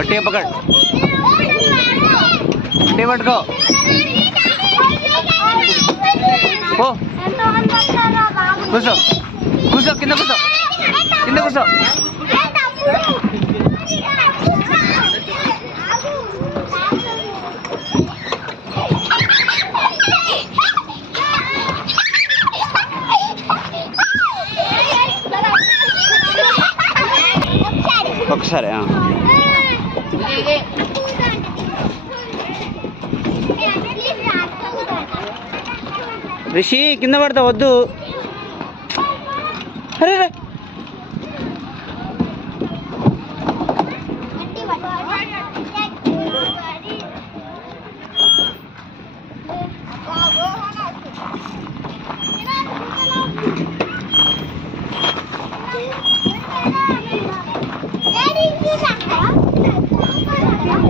गट्टिया पकड़ गट्टी पట్టుకో పో కూసో కూసో కింద కూసో కింద కూసో ఒకసారి రిషి కింద పడతా వద్దు అరే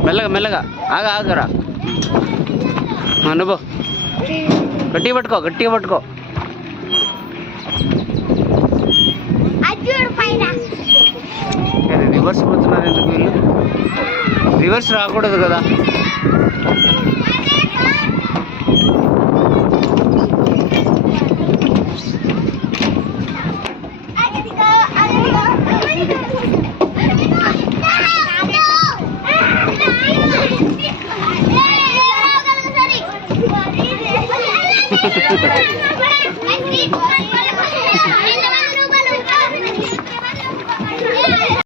మెల్లగా మెల్లగా ఆగా ఆగరా నువ్వు గట్టిగా పట్టుకో గట్టిగా పట్టుకో రివర్స్ పోతున్నారు ఎందుకు వీళ్ళు రివర్స్ రాకూడదు కదా